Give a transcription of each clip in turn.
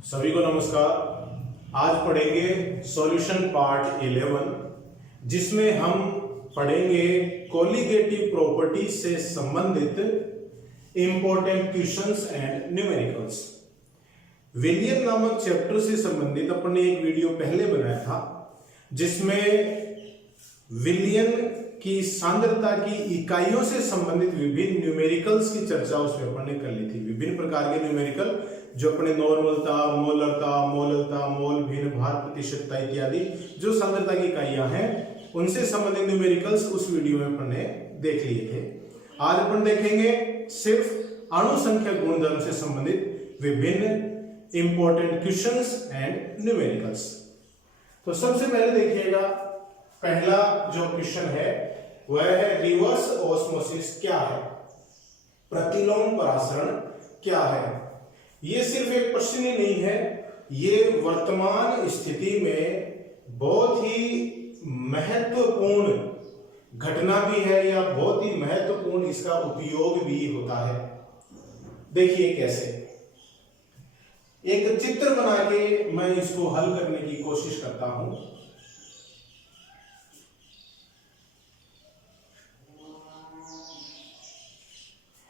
सभी को नमस्कार। आज पढ़ेंगे सॉल्यूशन पार्ट 11 जिसमें हम पढ़ेंगे कोलिगेटिव प्रॉपर्टी से संबंधित इंपॉर्टेंट क्वेश्चंस एंड न्यूमेरिकल्स। विलियन नामक चैप्टर से संबंधित अपन ने एक वीडियो पहले बनाया था जिसमें विलियन की सांद्रता की इकाइयों से संबंधित विभिन्न न्यूमेरिकल्स की चर्चा उसमें अपन ने कर ली थी। विभिन्न प्रकार के न्यूमेरिकल जो अपने नॉर्मलता, मोलरता, मोललता, मोल, भिन्न, भार, प्रतिशतता इत्यादि जो सांद्रता की इकाइयां हैं उनसे संबंधित न्यूमेरिकल्स उस वीडियो में अपन ने देख लिए थे। आज अपन देखेंगे सिर्फ अणु संख्या गुणधर्म से संबंधित विभिन्न इंपॉर्टेंट क्वेश्चंस एंड न्यूमेरिकल्स। तो सबसे पहले देखिएगा, पहला जो क्वेश्चन है वह है रिवर्स ऑस्मोसिस क्या है, प्रतिलोम परासरण क्या है। ये सिर्फ एक प्रश्न ही नहीं है, ये वर्तमान स्थिति में बहुत ही महत्वपूर्ण घटना भी है या बहुत ही महत्वपूर्ण इसका उपयोग भी होता है। देखिए कैसे, एक चित्र बना के मैं इसको हल करने की कोशिश करता हूं।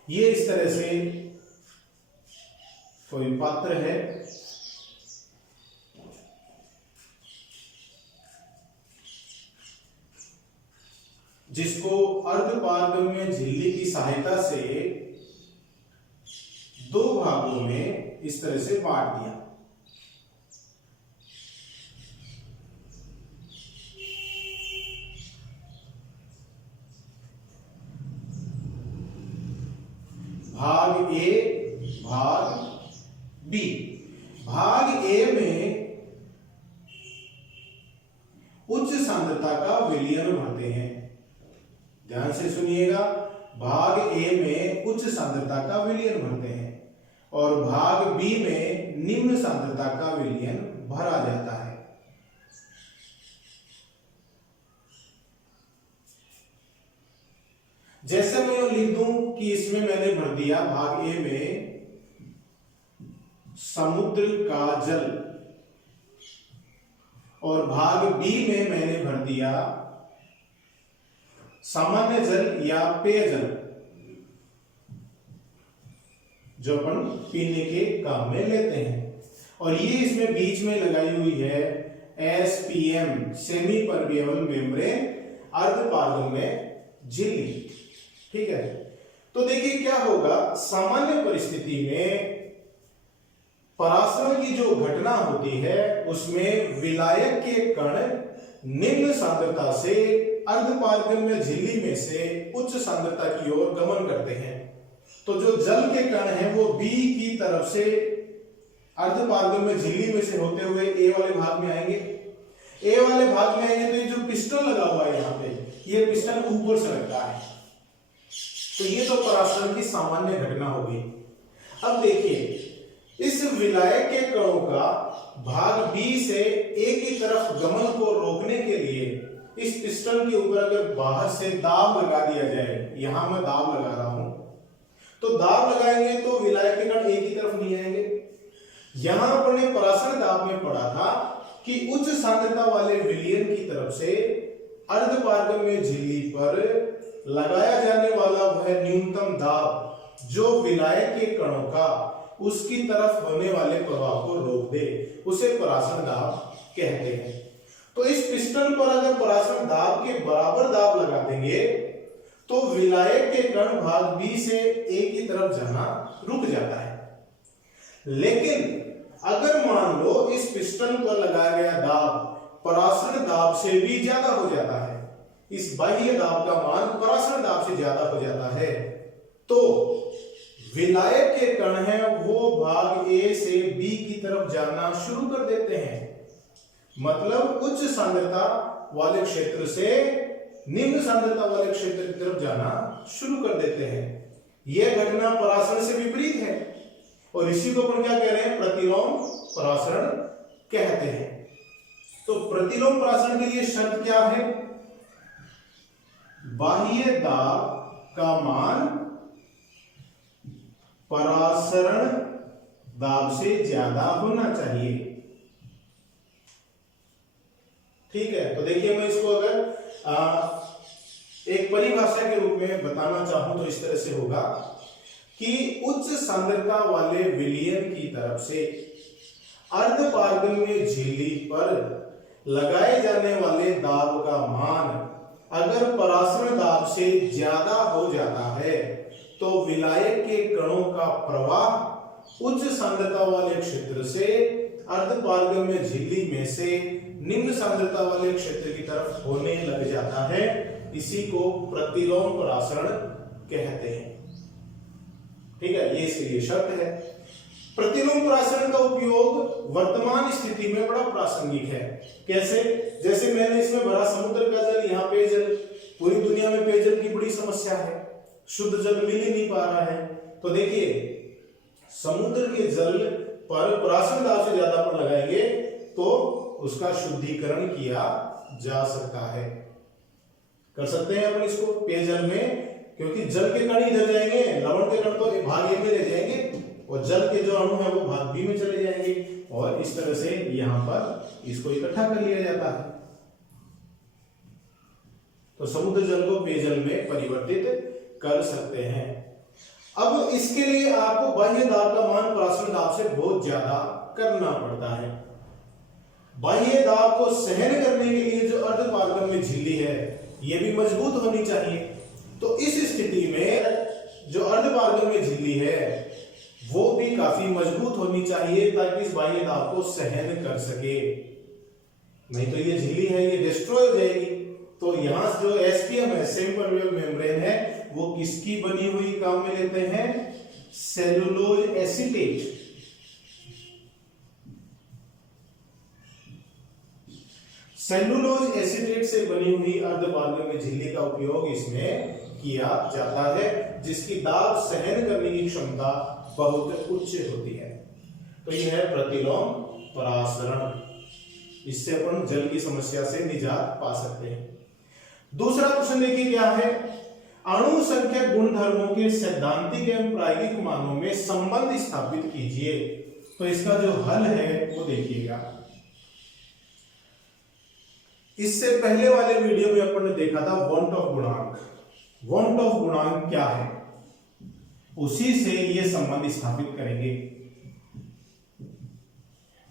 ये इस तरह से कोई पात्र है, जिसको अर्धपारगम्य झिल्ली की सहायता से दो भागों में इस तरह से बांट दिया। भाग ए, भाग बी। भाग ए में उच्च सांद्रता का विलयन भरते हैं। ध्यान से सुनिएगा, भाग ए में उच्च सांद्रता का विलयन भरते हैं और भाग बी में निम्न सांद्रता का विलयन भरा जाता है। जैसे मैं लिख दूं कि इसमें मैंने भर दिया भाग ए में समुद्र का जल और भाग बी में मैंने भर दिया सामान्य जल या पेयजल जो अपन पीने के काम में लेते हैं। और ये इसमें बीच में लगाई हुई है SPM सेमी परमेबल मेम्ब्रेन अर्धपारगम्य झिल्ली। ठीक है, तो देखिए क्या होगा, सामान्य परिस्थिति में परासरण की जो घटना होती है उसमें विलायक के कण निम्न सांद्रता से अर्धपारगम्य झिल्ली में से उच्च सांद्रता की ओर गमन करते हैं। तो जो जल के कण हैं वो बी की तरफ से अर्धपारगम्य झिल्ली में से होते हुए ए वाले भाग में आएंगे। ए वाले भाग में आएंगे तो ये जो पिस्टन लगा हुआ है यहाँ पे, ये पिस्टन ऊपर से लगता है। तो ये तो परासरण की सामान्य घटना होगी। अब देखिए, इस विलायक के कणों का भाग बी से ए की तरफ गमन को रोकने के लिए इस पिस्टन के ऊपर अगर बाहर से दाब लगा दिया जाए, यहां मैं दाब लगा रहा हूं, तो दाब लगाएंगे तो विलायक के कण ए की तरफ नहीं आएंगे। यहां अपने परासरण दाब में पढ़ा था कि उच्च सांद्रता वाले विलयन की तरफ से अर्धपारगम्य झिल्ली पर लगाया जाने वाला वह न्यूनतम दाब जो विलायक के कणों का उसकी तरफ होने वाले प्रभाव को रोक दे, उसे परासरण दाब कहते हैं। तो इस पिस्टन पर अगर परासरण दाब के बराबर दाब लगा देंगे तो विलायक के कण भाग बी से ए की तरफ जाना रुक जाता है। लेकिन अगर मान लो इस पिस्टन पर लगाया गया दाब परासरण दाब से भी ज्यादा हो जाता है, इस बाह्य दाब का मान परासरण दाब से ज्यादा हो जाता है, तो विलायक के कण हैं वो भाग ए से बी की तरफ जाना शुरू कर देते हैं। मतलब उच्च सांद्रता वाले क्षेत्र से निम्न सांद्रता वाले क्षेत्र की तरफ जाना शुरू कर देते हैं। यह घटना परासरण से विपरीत है और इसी को अपन क्या कह रहे हैं, प्रतिलोम परासरण कहते हैं। तो प्रतिलोम परासरण के लिए शर्त क्या है, बाह्य दाब का मान परासरण दाब से ज्यादा होना चाहिए। ठीक है, तो देखिए मैं इसको अगर एक परिभाषा के रूप में बताना चाहूं तो इस तरह से होगा कि उच्च सांद्रता वाले विलयन की तरफ से अर्धपारगम्य झिल्ली पर लगाए जाने वाले दाब का मान अगर परासरण दाब से ज्यादा हो जाता है तो विलायक के कणों का प्रवाह उच्च सांद्रता वाले क्षेत्र से अर्धपारगम्य झिल्ली में से निम्न सांद्रता वाले क्षेत्र की तरफ होने लग जाता है। इसी को प्रतिलोम परासरण कहते हैं। ठीक है, ये इसके लिए शर्त है। प्रतिलोम परासरण का उपयोग वर्तमान स्थिति में बड़ा प्रासंगिक है। कैसे? जैसे मैंने इसमें भरा समुद्र का जल, यहाँ पेयजल, पूरी दुनिया में पेयजल की बड़ी समस्या है, शुद्ध जल मिल ही नहीं पा रहा है। तो देखिए समुद्र के जल पर परासरण दाब से ज्यादा पर लगाएंगे तो उसका शुद्धिकरण किया जा सकता है। कर सकते हैं अपन इसको पेयजल में, क्योंकि जल के कण इधर जाएंगे, लवण के कण तो भाग ए में ले जाएंगे और जल के जो अणु है वो भाग बी में चले जाएंगे और इस तरह से यहां पर इसको इकट्ठा कर लिया जाता है। तो समुद्र जल को पेयजल में परिवर्तित कर सकते हैं। अब इसके लिए आपको बाह्य दाब का मान परासरण दाब से बहुत ज्यादा करना पड़ता है। बाह्य दाब को सहन करने के लिए जो अर्धपारगम्य झिल्ली है ये भी मजबूत होनी चाहिए। तो इस स्थिति में जो अर्धपारगम्य झिल्ली है वो भी काफी मजबूत होनी चाहिए ताकि इस बाह्य दाब को सहन कर सके, नहीं तो ये झिल्ली है ये डिस्ट्रॉय हो जाएगी। तो यहां जो एसपीएम है, सेमी परमेबल मेम्ब्रेन है, वो किसकी बनी हुई काम में लेते हैं? Cellulose acetate. सेलुलोज एसीटेट से बनी हुई अर्धपारगम्य झिल्ली का उपयोग इसमें किया जाता है, जिसकी दाब सहन करने की क्षमता बहुत उच्च होती है। तो यह है प्रतिलोम परासरण। इससे अपन जल की समस्या से निजात पा सकते हैं। दूसरा क्वेश्चन देखिए क्या है? अणु संख्या गुणधर्मों के सैद्धांतिक एवं प्रायोगिक मानों में संबंध स्थापित कीजिए। तो इसका जो हल है वो देखिएगा। इससे पहले वाले वीडियो में अपन ने देखा था वॉन्ट ऑफ गुणांक। वॉन्ट ऑफ गुणांक क्या है, उसी से ये संबंध स्थापित करेंगे।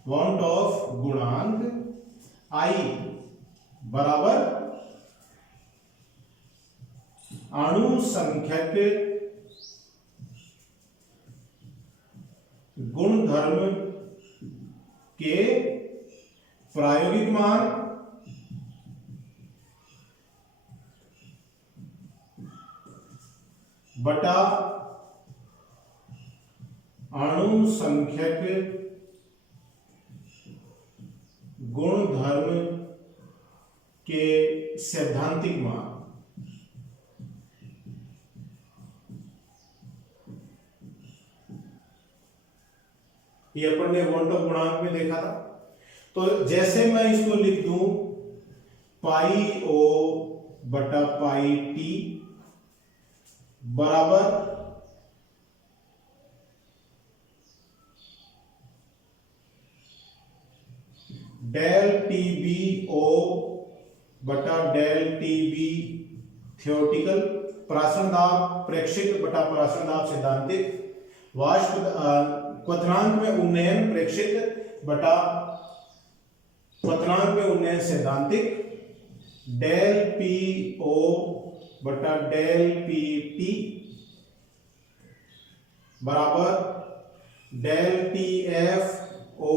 वॉन्ट ऑफ गुणांक I बराबर अणु संख्यक गुणधर्म के प्रायोगिक मान बटा अणु संख्यक गुणधर्म के सैद्धांतिक मान। ये अपन ने वॉन्ट ऑफ गुणांक में देखा था। तो जैसे मैं इसको लिख दूं पाई ओ बटा पाई टी बराबर डेल टी बी ओ बटा डेल टी बी थियोरेटिकल, परासरण दाब प्रेक्षित बटा परासरण दाब सैद्धांतिक, वाष्प क्वथनांक में उन्नयन प्रेक्षित बटा क्वथनांक में उन्नयन सैद्धांतिक, डेल पी ओ बटा डेल पी टी बराबर डेल टी एफ ओ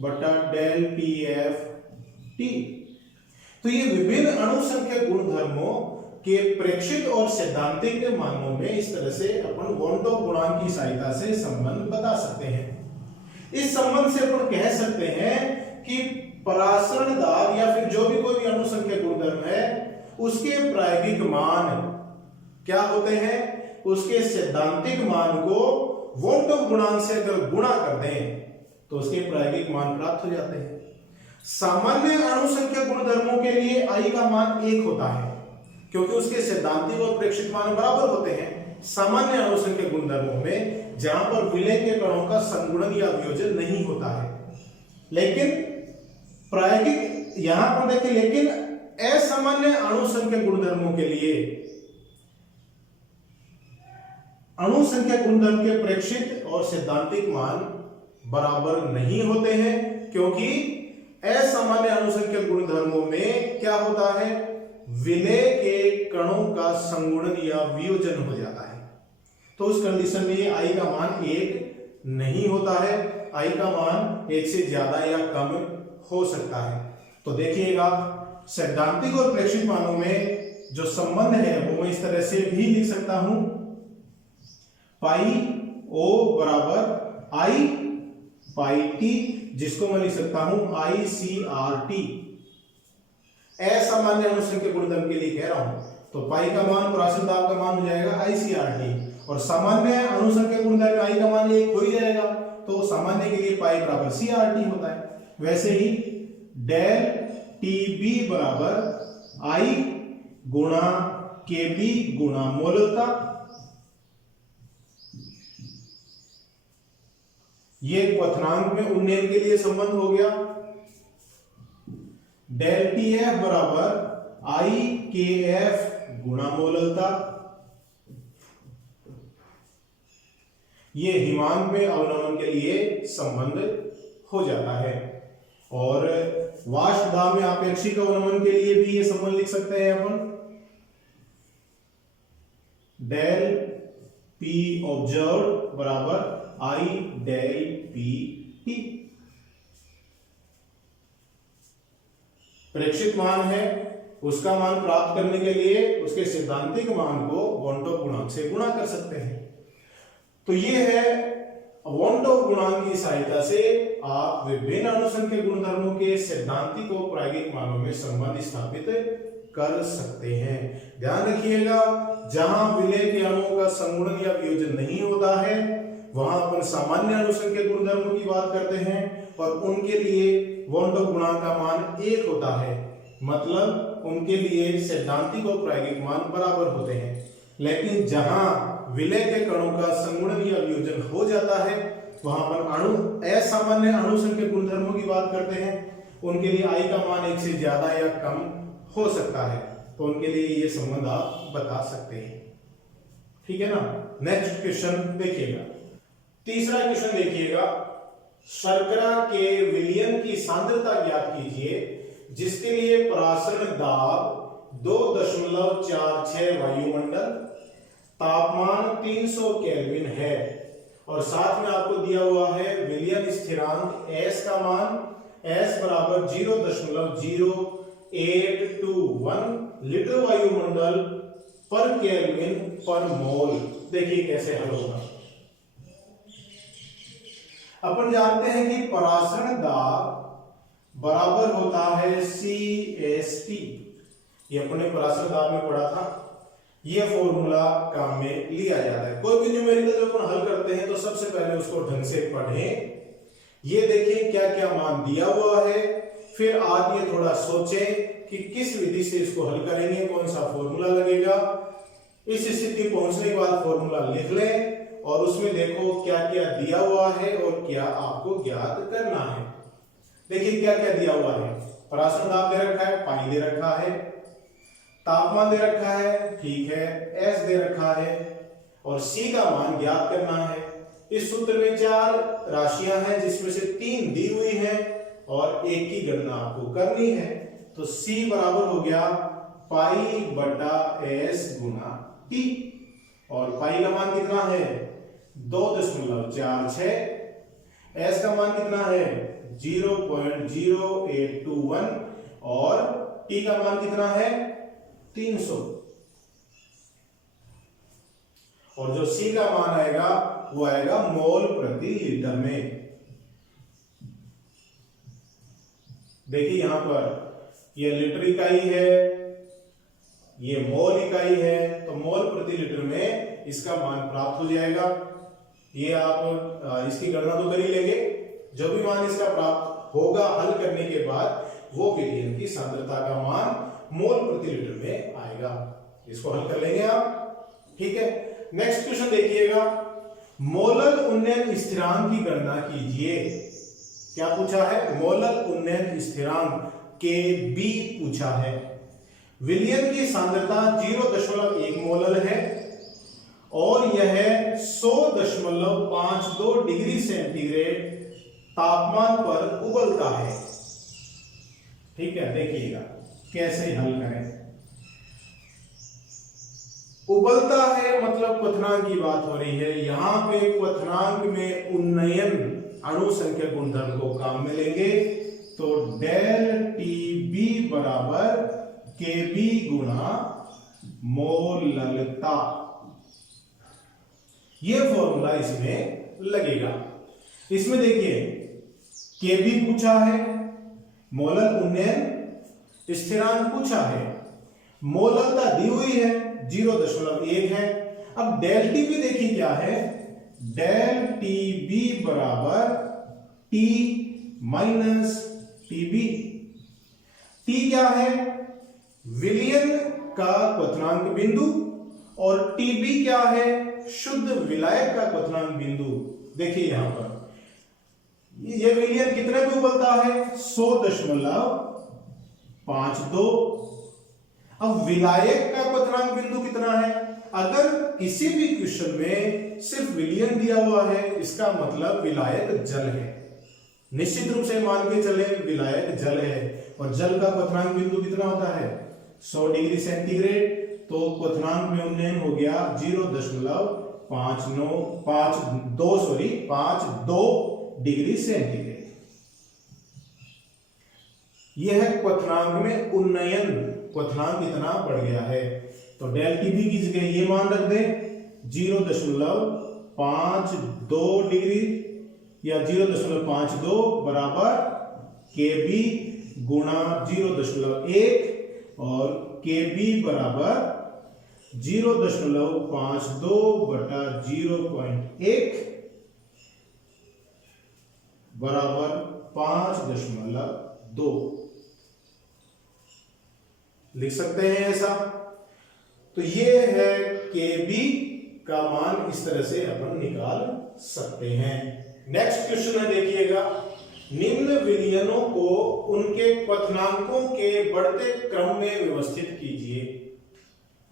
बटा डेल टी एफ टी। तो ये विभिन्न अणु संख्या गुणधर्मों के प्रेक्षित और सैद्धांतिक मानों में इस तरह से अपन वॉन्ट ऑफ गुणांक की सहायता से संबंध बता सकते हैं। इस संबंध से अपन कह सकते हैं कि परासरण दाब या फिर जो भी कोई भी अणु संख्या गुणधर्म है उसके प्रायोगिक मान क्या होते हैं, उसके सैद्धांतिक मान को वॉन्ट ऑफ गुणांक से अगर गुणा कर दें तो उसके प्रायोगिक मान प्राप्त हो जाते हैं। सामान्य अणु संख्या गुणधर्मों के लिए I का मान 1 होता है क्योंकि उसके सैद्धांतिक और प्रेक्षित मान बराबर होते हैं। सामान्य अणुसंख्या गुणधर्मों में जहां पर विलय के कणों का संगुणन या वियोजन नहीं होता है। लेकिन प्रायोगिक यहां पर देखिए, लेकिन असामान्य अणुसंख्या गुणधर्मों के लिए अणुसंख्या गुणधर्म के प्रेक्षित और सैद्धांतिक मान बराबर नहीं होते हैं, क्योंकि असामान्य अणुसंख्या गुणधर्मों में क्या होता है, विलय के कणों का संगुणन या वियोजन हो जाता है। तो उस कंडीशन में ये I का मान 1 नहीं होता है, I का मान 1 से ज्यादा या कम हो सकता है। तो देखिएगा सैद्धांतिक और प्रेक्षित मानों में जो संबंध है वो मैं इस तरह से भी लिख सकता हूं, पाई O बराबर I पाई T, जिसको मैं लिख सकता हूं ICRT। असामान्य अणुसंख्या गुणधर्म के लिए कह रहा हूं, तो पाई का मान पराश्रय दाब का मान हो जाएगा ICRT, और सामान्य अणुसंख्या गुणधर्म I का मान 1 हो ही जाएगा, तो सामान्य के लिए पाई बराबर CRT होता है। वैसे ही डेल TB बराबर I गुणा KB गुणा मोलता, ये क्वथनांक में उन्नयन के लिए संबंध हो गया। डेल TF बराबर IKF गुणा मोलता, ये हिमांक में अवनमन के लिए संबंध हो जाता है। और वाष्प दाब में आपेक्षिक अवनमन के लिए भी ये संबंध लिख सकते हैं अपन, डेल P ऑब्जर्व बराबर I डेल PT। प्रेक्षित मान है, उसका मान प्राप्त करने के लिए उसके सैद्धांतिक मान को वॉन-टॉप गुणांक से गुणा कर सकते हैं। तो ये है वॉन-टॉप गुणांक की सहायता से आप विभिन्न अणुसंख्या गुणधर्मों के सैद्धांतिक और प्रायोगिक मानों में संबंध स्थापित कर सकते हैं। ध्यान रखिएगा, जहां विलय के अणुओं का संगुणन या वियोजन नहीं होता है वहां अपन सामान्य अणुसंख्या गुणधर्मों की बात करते हैं और उनके लिए वॉन-टॉप गुणांक का मान 1 होता है, मतलब उनके लिए सैद्धांतिक और प्रायोगिक मान बराबर होते हैं। लेकिन जहां विलय के कणों का संगुणन या वियोजन हो जाता है वहां पर असामान्य अणुसंख्या गुणधर्मों की बात करते हैं, उनके लिए I का मान 1 से ज्यादा या कम हो सकता है, तो उनके लिए ये संबंध आप बता सकते हैं। ठीक है ना। नेक्स्ट क्वेश्चन देखिएगा, तीसरा क्वेश्चन देखिएगा, शर्करा के विलयन की सांद्रता ज्ञात कीजिए जिसके लिए परासरण दाब 2.46 वायुमंडल, तापमान 300 केल्विन है, और साथ में आपको दिया हुआ है विलयन स्थिरांक S का मान, S बराबर 0.0821 लीटर वायुमंडल पर केल्विन पर मोल। देखिए कैसे हल होगा। अपन जानते हैं कि परासरण दाब बराबर होता है CST, ये अपने परासरण दाब में पढ़ा था, ये फॉर्मूला काम में लिया जाता है। कोई भी न्यूमेरिकल जो अपन हल करते हैं तो सबसे पहले उसको ढंग से पढ़ें, ये देखें क्या क्या मान दिया हुआ है, फिर आगे थोड़ा सोचें कि किस विधि से इसको हल करेंगे, कौन सा फॉर्मूला लगेगा। इस स्थिति पहुंचने के बाद फॉर्मूला लिख लें और उसमें देखो क्या क्या दिया हुआ है और क्या आपको ज्ञात करना है। देखिए क्या क्या दिया हुआ है, परासरण दाब दे रखा है, पानी दे रखा है, तापमान दे रखा है, ठीक है, S दे रखा है और C का मान ज्ञात करना है। इस सूत्र में 4 राशियां हैं जिसमें से 3 दी हुई हैं और 1 की गणना आपको करनी है। तो C बराबर हो गया पाई बटा S गुना T, और पाई का मान कितना है 2.46, S का मान कितना है 0.0821 और T का मान कितना है 300, और जो C का मान आएगा वो आएगा मोल प्रति लीटर में। देखिए यहां पर ये लीटर इकाई है, ये मोल इकाई है, तो मोल प्रति लीटर में इसका मान प्राप्त हो जाएगा। ये आप इसकी गणना तो कर ही लेंगे, जो भी मान इसका प्राप्त होगा हल करने के बाद वो विलयन की सांद्रता का मान मोल प्रति लीटर में आएगा। इसको हल कर लेंगे आप, ठीक है। नेक्स्ट क्वेश्चन देखिएगा, मोलल उन्नयन स्थिरांक की गणना कीजिए। क्या पूछा है? मोलल उन्नयन स्थिरांक Kb पूछा है। विलयन की सांद्रता 0.1 मोलल है और यह 100.52 डिग्री सेंटीग्रेड तापमान पर उबलता है। ठीक है, देखिएगा कैसे हल करें। उबलता है मतलब क्वथनांक की बात हो रही है। यहां पे क्वथनांक में उन्नयन अणु संख्या गुणधर्म को काम में लेंगे, तो डेल टीबी बराबर केबी गुणा मोललता, यह फॉर्मूला इसमें लगेगा। इसमें देखिए केबी पूछा है, मोलल उन्नयन स्थिरांक पूछा है, मोललता दी हुई है 0.1 है। अब डेल टी बी देखिए क्या है, डेल टी बी बराबर टी माइनस टीबी। टी क्या है? विलयन का क्वथनांक बिंदु, और टीबी क्या है? शुद्ध विलायक का क्वथनांक बिंदु। देखिए यहां पर ये विलयन कितने पे उबलता है? 100.52। अब विलायक का क्वथनांक बिंदु कितना है? अगर किसी भी क्वेश्चन में सिर्फ विलयन दिया हुआ है, इसका मतलब विलायक जल है। निश्चित रूप से मान के चले विलायक जल है, और जल का क्वथनांक बिंदु कितना होता है? 100 डिग्री सेंटीग्रेड। तो क्वथनांक में उन्नयन हो गया 0.52 डिग्री सेंटीग्रेड। यह है क्वथनांक में उन्नयन, क्वथनांक इतना बढ़ गया है। तो डेल टीबी की जगह ये मान रख दे 0.52 डिग्री या 0.52 बराबर केबी गुणा 0.1 और केबी बराबर 0.52 बटा 0.1 बराबर 5.2 लिख सकते हैं ऐसा। तो ये है केबी का मान, इस तरह से अपन निकाल सकते हैं। नेक्स्ट क्वेश्चन है, देखिएगा, निम्न विलयनों को उनके क्वथनांकों के बढ़ते क्रम में व्यवस्थित कीजिए।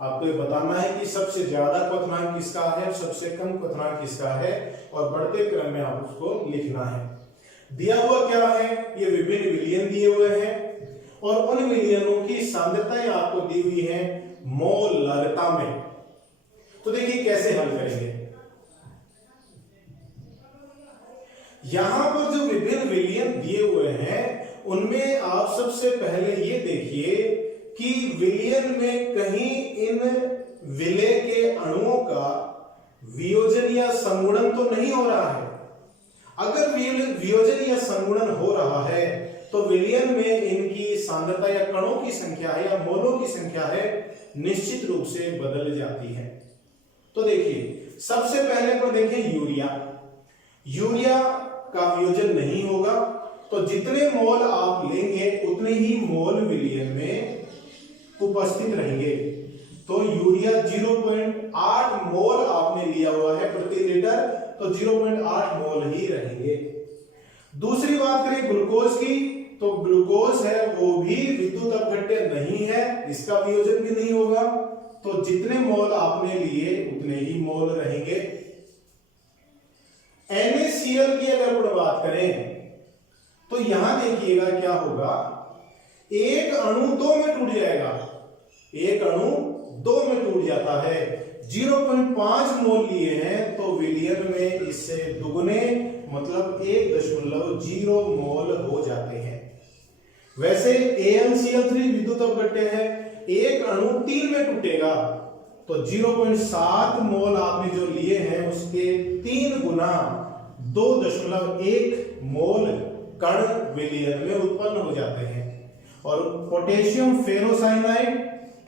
आपको ये बताना है कि सबसे ज्यादा क्वथनांक किसका है, सबसे कम क्वथनांक किसका है, और बढ़ते क्रम में आप उसको लिखना है। दिया हुआ क्या है? ये विभिन्न विलयन दिए हुए हैं और उन विलयनों की सांद्रताएं आपको दी हुई है मोलरता में। तो देखिए कैसे हल करेंगे। यहां पर जो विभिन्न विलयन दिए हुए हैं उनमें आप सबसे पहले ये देखिए कि विलयन में कहीं इन विलय के अणुओं का वियोजन या संगुणन तो नहीं हो रहा है। अगर वियोजन या संगुणन हो रहा है तो विलयन में इनकी सांद्रता या कणों की संख्या है या मोलों की संख्या है निश्चित रूप से बदल जाती है। तो देखिए सबसे पहले पर देखिए यूरिया का वियोजन नहीं होगा, तो जितने मोल आप लेंगे उतने ही मोल विलयन में उपस्थित रहेंगे। तो यूरिया 0.8 मोल आपने लिया हुआ है प्रति लीटर, तो 0.8 मोल ही रहेंगे। दूसरी बात करें ग्लूकोज की, तो ग्लूकोज है वो भी विद्युत अपघट्य नहीं है, इसका वियोजन भी नहीं होगा, तो जितने मोल आपने लिए उतने ही मोल रहेंगे। NaCl की अगर अपन बात करें तो यहां देखिएगा क्या होगा, एक अणु 2 में टूट जाएगा, एक अणु 2 में टूट जाता है। 0.5 मोल लिए हैं तो विलयन में इससे दुगने मतलब 1.0 मोल हो जाते हैं। वैसे AnCl3 विद्युत अपघट्य है, एक अणु 3 में टूटेगा तो 0.7 मोल आपने जो लिए हैं उसके 3 गुना 2.1 मोल कण विलयन में उत्पन्न हो जाते हैं। और पोटेशियम फेरोसाइनाइड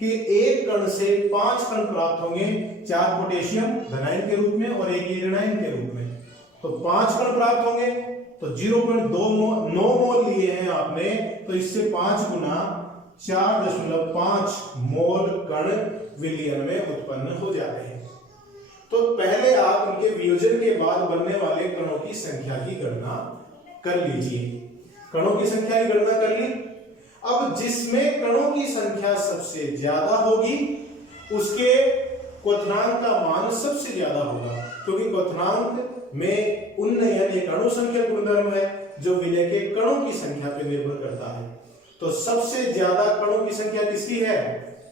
के एक कण से 5 कण प्राप्त होंगे, 4 पोटेशियम धनायन के रूप में और 1 ऋणायन के रूप में, तो 5 कण प्राप्त होंगे। तो 0.9 मोल लिए हैं आपने, तो इससे 5 गुना 4.5 मोल कण विलयन में उत्पन्न हो जाते हैं। तो पहले आप उनके वियोजन के बाद बनने वाले कणों की संख्या की गणना कर लीजिए। कणों की संख्या की गणना कर ली। अब जिसमें कणों की संख्या सबसे ज्यादा होगी उसके क्वथनांक का मान सबसे ज्यादा होगा, क्योंकि क्वथनांक में उन्नयन एक अणु संख्या गुणधर्म है जो विलय के कणों की संख्या पर निर्भर करता है। तो सबसे ज्यादा कणों की संख्या किसकी है?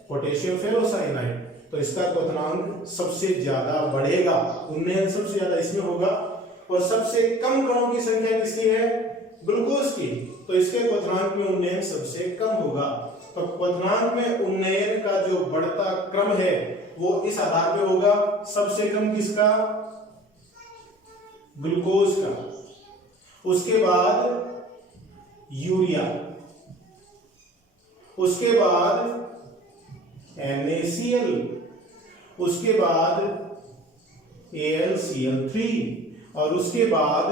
Potassium ferrocyanide. तो इसका क्वथनांक सबसे ज्यादा बढ़ेगा, उन्नयन सबसे ज्यादा इसमें होगा। और सबसे कम कणों की संख्या किसकी है? ग्लूकोज की। तो इसके क्वथनांक में उन्नयन सबसे कम होगा। तो क्वथनांक में उन्नयन का जो बढ़ता क्रम है वो इस आधार पे होगा, सबसे कम किसका? ग्लूकोज का। उसके बाद यूरिया, उसके बाद NaCl, उसके बाद AlCl3 और उसके बाद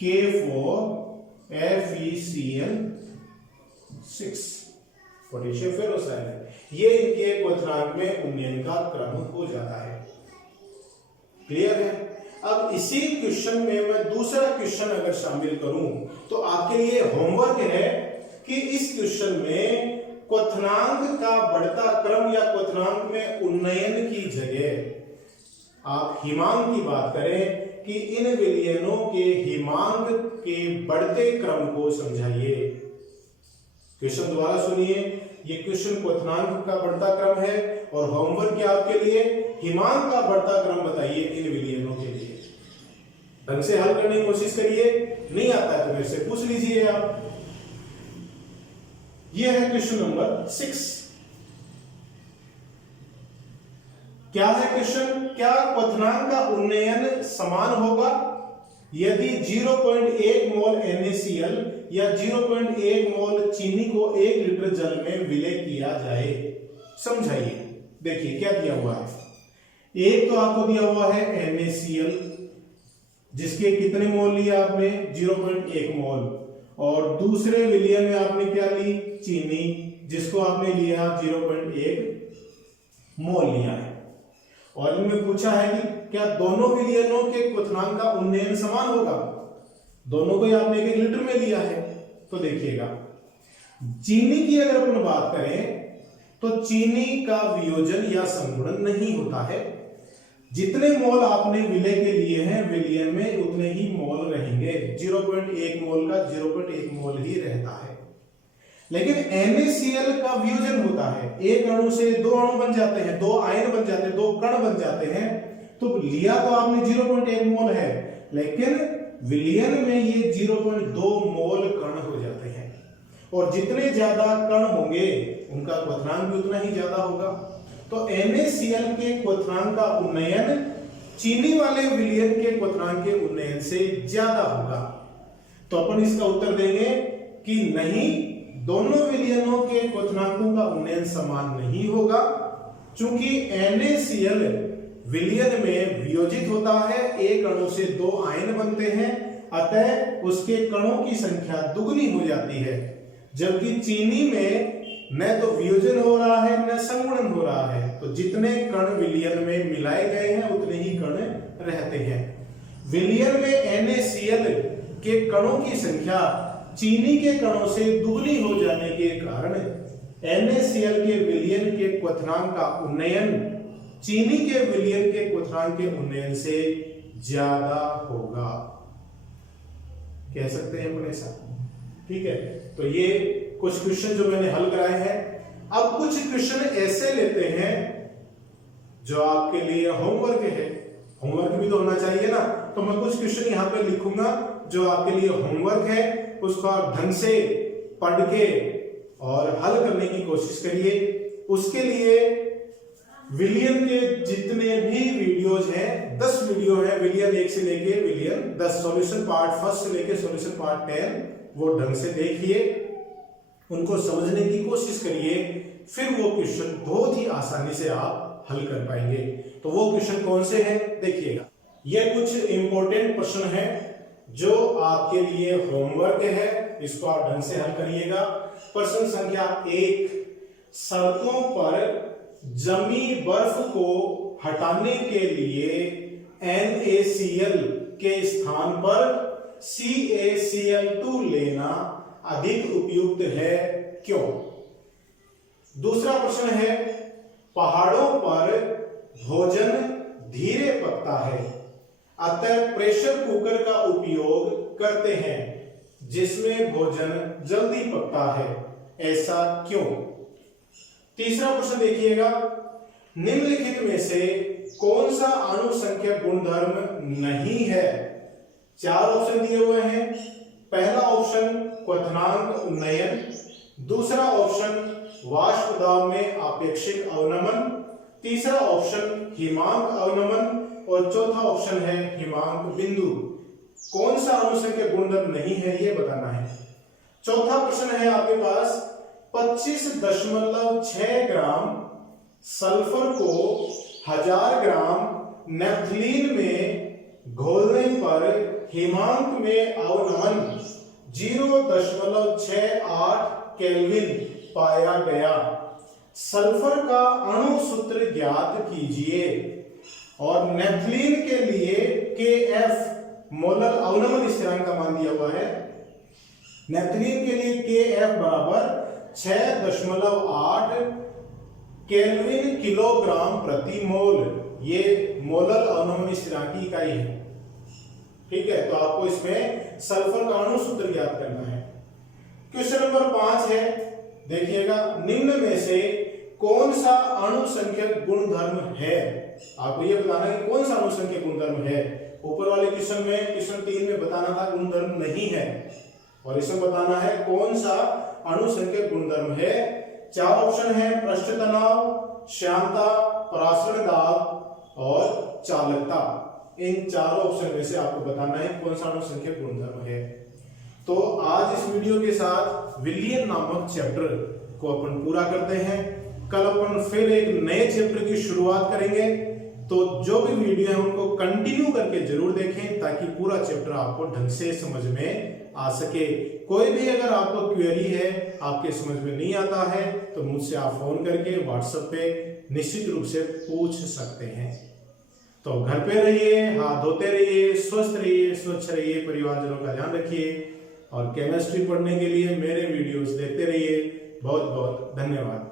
K4FeCl6 पोटेशियम फेरोसाइनाइड। ये इनके क्वथनांक में उन्नयन का क्रम हो जाता है। क्लियर है? अब इसी क्वेश्चन में मैं दूसरा क्वेश्चन अगर शामिल करूं तो आपके लिए होमवर्क है कि इस क्वेश्चन में क्वथनांक का बढ़ता क्रम या क्वथनांक में उन्नयन की जगह आप हिमांक की बात करें कि इन विलयनों के हिमांक के बढ़ते क्रम को समझाइए। क्वेश्चन दोबारा सुनिए। ये क्वेश्चन क्वथनांक का बढ़ता क्रम है और होमवर्क क्या आपके लिए? हिमांक का बढ़ता क्रम बताइए इन विलयनों के लिए। ढंग से हल करने की कोशिश करिए। नहीं आता है तो मेरे से पूछ लीजिए आप। ये है क्वेश्चन नंबर 6। क्या है क्वेश्चन? क्या क्वथनांक का उन्नयन समान होगा यदि 0.1 मोल NaCl या 0.1 मोल चीनी को 1 लीटर जल में विलय किया जाए? समझाइए। देखिए क्या दिया हुआ है। एक तो आपको दिया हुआ है NaCl जिसके कितने मोल लिए आपने? 0.1 मोल। और दूसरे विलयन में आपने क्या ली? चीनी, जिसको आपने लिया 0.1 मोल लिया है। और इनमें पूछा है कि क्या दोनों विलयनों के क्वथनांक का उन्नयन समान होगा? दोनों को ही आपने 1 लीटर में लिया है। तो देखिएगा, चीनी की अगर अपन बात करें तो चीनी का वियोजन या संगुणन नहीं होता है। जितने मोल आपने विलय के लिए हैं विलयन में उतने ही मोल रहेंगे। 0.1 मोल का 0.1 मोल ही रहता है। लेकिन NaCl का वियोजन होता है। एक अणु से 2 अणु बन जाते हैं, 2 आयन बन जाते हैं, 2 कण बन जाते हैं। तो लिया तो आपने 0.1 मोल है, लेकिन विलयन में ये 0.2 मोल कण हो जाते हैं। और जितने ज्यादा कण होंगे उनका क्वथनांक भी उतना ही ज्यादा होगा। तो NaCl के क्वथनांक का उन्नयन चीनी वाले विलयन के क्वथनांक के उन्नयन से ज्यादा होगा। तो अपन इसका उत्तर देंगे कि नहीं, दोनों विलयनों के क्वथनांकों का उन्नयन समान नहीं होगा। चूंकि NaCl विलयन में वियोजित होता है, एक अणु से 2 आयन बनते हैं, अतः उसके कणों की संख्या दुगनी हो जाती है। जबकि चीनी में न तो वियोजन हो रहा है न संगुणन हो रहा है। तो जितने कण विलयन में मिलाए गए हैं उतने ही कण रहते हैं। विलयन में NaCl के कणों की संख्या चीनी के कणों से दुगनी हो जाने के कारण NaCl के विलयन के क्वथनांक का उन्नयन चीनी के विलयन के क्वथनांक के उन्नयन से ज्यादा होगा। कह सकते हैं अपने साथ। ठीक है, तो ये कुछ क्वेश्चन जो मैंने हल कराए हैं। अब कुछ क्वेश्चन ऐसे लेते हैं जो आपके लिए होमवर्क है। होमवर्क भी तो होना चाहिए ना। तो मैं कुछ क्वेश्चन यहाँ पे लिखूंगा जो आपके लिए होमवर्क है, उसको आप ढंग से पढ़ के और हल करने की कोशिश करिए। उसके लिए विलियन के जितने भी वीडियोज हैं, 10 वीडियो है, विलियन 1 से लेके विलियन 10, सॉल्यूशन पार्ट 1 से लेके सॉल्यूशन पार्ट 10, वो ढंग से देखिए, उनको समझने की कोशिश करिए, फिर वो क्वेश्चन बहुत ही आसानी से आप हल कर पाएंगे। तो वो क्वेश्चन कौन से हैं देखिएगा। ये कुछ इंपॉर्टेंट प्रश्न है जो आपके लिए होमवर्क है, इसको आप ढंग से हल करिएगा। प्रश्न संख्या 1, सड़कों पर जमी बर्फ को हटाने के लिए NaCl के स्थान पर CaCl2 लेना अधिक उपयुक्त है, क्यों? दूसरा प्रश्न है, पहाड़ों पर भोजन धीरे पकता है, अतः प्रेशर कुकर का उपयोग करते हैं जिसमें भोजन जल्दी पकता है, ऐसा क्यों? तीसरा प्रश्न देखिएगा, निम्नलिखित में से कौन सा अणुसंख्यक गुणधर्म नहीं है? 4 ऑप्शन दिए हुए हैं। पहला ऑप्शन क्वथनांक उन्नयन, दूसरा ऑप्शन वाष्प दाब में आपेक्षिक अवनमन, तीसरा ऑप्शन हिमांक अवनमन और चौथा ऑप्शन है हिमांक बिंदु। कौन सा अणुसंख्यक गुणधर्म नहीं है ये बताना है। चौथा प्रश्न है आपके पास, 25.6 ग्राम सल्फर को 1000 ग्राम नेफ्थलीन में घोलने पर हिमांक में अवनमन 0.68 केल्विन पाया गया। सल्फर का अणु सूत्र ज्ञात कीजिए और नेफ्थलीन के लिए Kf मोलर अवनमन स्थिरांक का मान दिया हुआ है। नेफ्थलीन के लिए Kf बराबर 6.8 केल्विन किलोग्राम प्रति मोल, ये मोलर अवनमन स्थिरांक की इकाई है। ठीक है, तो आपको इसमें सल्फर का अणु सूत्र ज्ञात करना है। क्वेश्चन नंबर 5 है, देखिएगा, निम्न में से कौन सा अणुसंख्यक गुणधर्म है? आपको यह बताना है कि कौन सा अणुसंख्यक गुणधर्म है। ऊपर वाले क्वेश्चन में, क्वेश्चन 3 में बताना था गुणधर्म नहीं है, और इसमें बताना है कौन सा अणुसंख्यक गुणधर्म है। 4 ऑप्शन है, पृष्ठ तनाव, श्यानता, परासरण दाब और चालकता। इन 4 ऑप्शन में से आपको बताना है कौन सा अणुसंख्यक गुणधर्म है। तो आज इस वीडियो के साथ विलियन नामक चैप्टर को अपन पूरा करते हैं। कल अपन फिर एक नए चैप्टर की शुरुआत करेंगे, तो जो भी वीडियो है उनको कंटिन्यू करके जरूर देखें ताकि पूरा चैप्टर आपको ढंग से समझ में आ सके। कोई भी अगर आपको क्वेरी है, आपके समझ में नहीं आता है, तो मुझसे आप फोन करके व्हाट्सएप पे निश्चित रूप से पूछ सकते हैं। तो घर पे रहिए, हाथ धोते रहिए, स्वस्थ रहिए, स्वच्छ रहिए, परिवारजनों का ध्यान रखिए और केमिस्ट्री पढ़ने के लिए मेरे वीडियोस देखते रहिए। बहुत बहुत धन्यवाद।